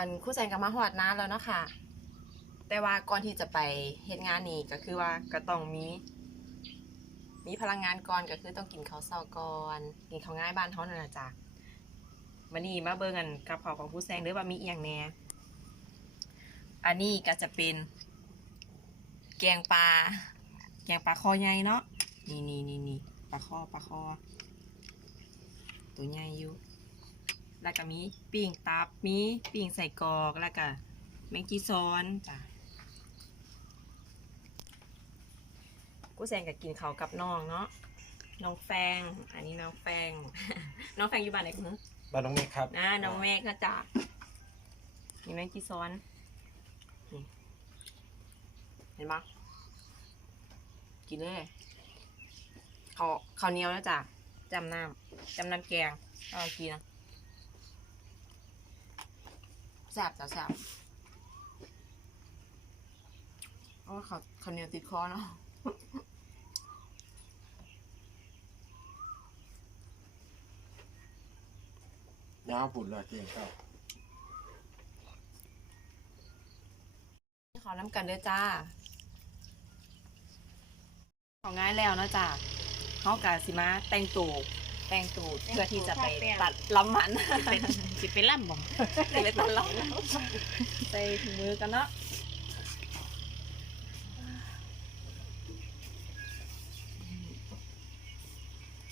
อันคู่แซนก็มาฮอดนานแล้วเนาะค่ะ แต่ว่าก่อนที่จะไปเฮ็ดงานนี่ก็คือว่าก็ต้องมี มีพลังงานก่อนก็คือต้องกินข้าวเช้าก่อนกินข้าวง่ายบ้านเฮานั่นน่ะจ้ะวันนี้มาเบิ่งกันกับข้าของผู้แซงเด้อว่ามีอีหยังแน่อันนี้ก็จะเป็น แกงปลาแกงปลาคอใหญ่เนาะนี่นี่นี่นี่ปลาคอปลาคอตัวใหญ่อยู่ แล้วก็มีปิ้งตับมีปิ้งใส่กรอกแล้วก็แมงจีซ้อนจ้ะกูแซงกับกินเขาวกับน้องเนาะน้องแฟง อันนี้น้องแฟง น้องแฟงอยู่บ้านไหนกันเนอะบ้านน้องเมฆครับนะน้องเมฆก็จ้ะมีแมงจีซ้อนนี่เห็นปะกินเลยเขาข้าวเหนียวนะจ้ะจำน้ำจำน้ำแกงเอากินนะแซ่บจ้ะแซ่บโอ้เขาข้าวเหนียวติดคอเนาะยาวปุ่นเลยเจียงครับขอน้ำกันเด้อจ้า ของง่ายแล้วเนาะจ้าเขากะสิมาแต่งตู แต่งตูเพื่อที่จะไปตัดล้ำมันเป็นสิเป็นล่ำบ่จะไปตัดล้ำมันใส่ถุงมือกันเนาะ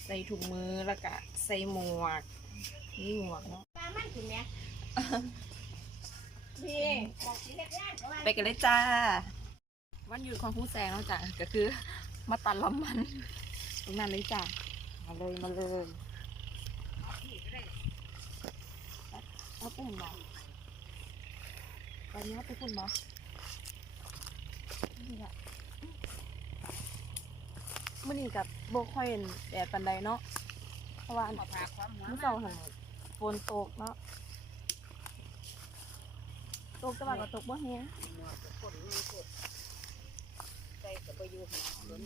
ใส่ถุงมือแล้วก็ใส่หมวกนี่หมวกเนาะปลามันคุณแม่พี่บอกสิเล็กย่างก็ว่าไปกันเลยจ้า วันหยุดของผู้แซงเนาะจ้ะก็คือ มาตัดล้ำมัน ตรงนั้นเลยจ้ะ มาเลยมาเลยเอาปเห็นบ่ตอนนี้เอาไปคุณบ่นี่ละมื่อนี้กับโบค่อยเห็นแดดปันใดเนาะ เพราะว่าเมื่อเช้าหันฝนตกเนาะ ตกต่ว่าก็ตกบ่แฮงใส่กับประโยชน์ล้น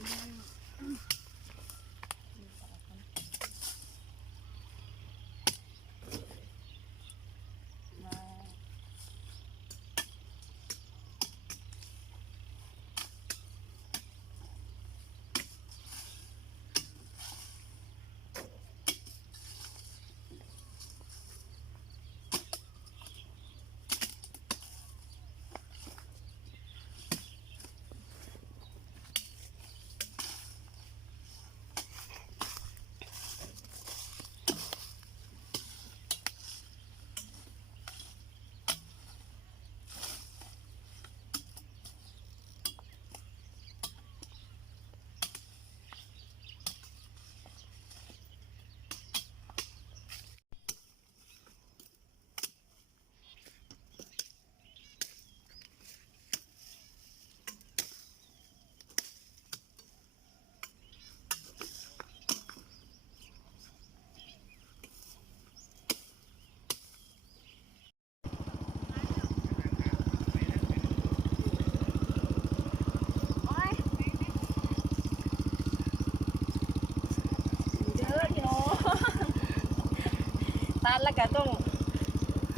แล้วก็ต้อง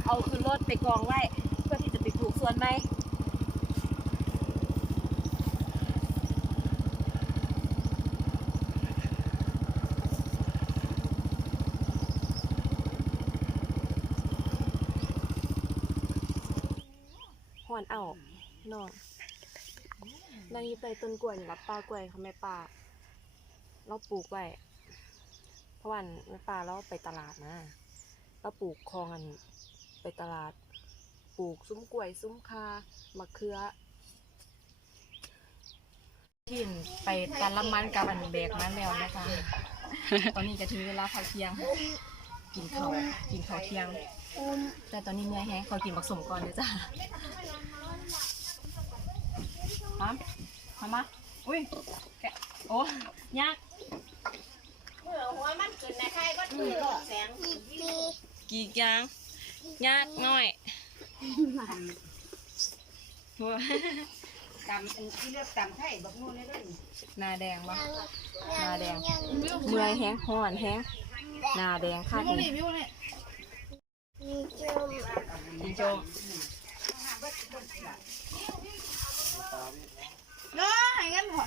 เอาขึ้นรถไปกองไว้ เพื่อที่จะไปปลูกสวนไหมหอนเอาน้องนางอยีไปต้นกล้วยนี่รับปลากล้วยเขาแม่ป้าเราปลูกไว้เพราะวันแม่ป้าเราไปตลาดนะ เราปลูกคลองกันไปตลาด ปลูกซุ้มกล้วย ซุ้มคามะเขือที่ไปตันละมันกับอันเบกมันแล้วนะคะ ตอนนี้ก็ถึงเวลาพักเที่ยง กินข้าวกินข้าวเที่ยง แต่ตอนนี้เมื่อยแฮงขอกินบักสมก่อนเลยจ้ะมามามาอุ้ยแกโอ้ยากเมื่อหัวมันขึ้นในไข่ก็ถือหลอดแสง กี่ยางยากง่อยโอ้ยตำอันที่เลือกตำไข่บักนู่นได้ด้วยหนาแดงปะหนาแดง เมื่อยแห้งห่อนแห้งหนาแดงค่ะนี่กินชมเนาะให้เงินพอ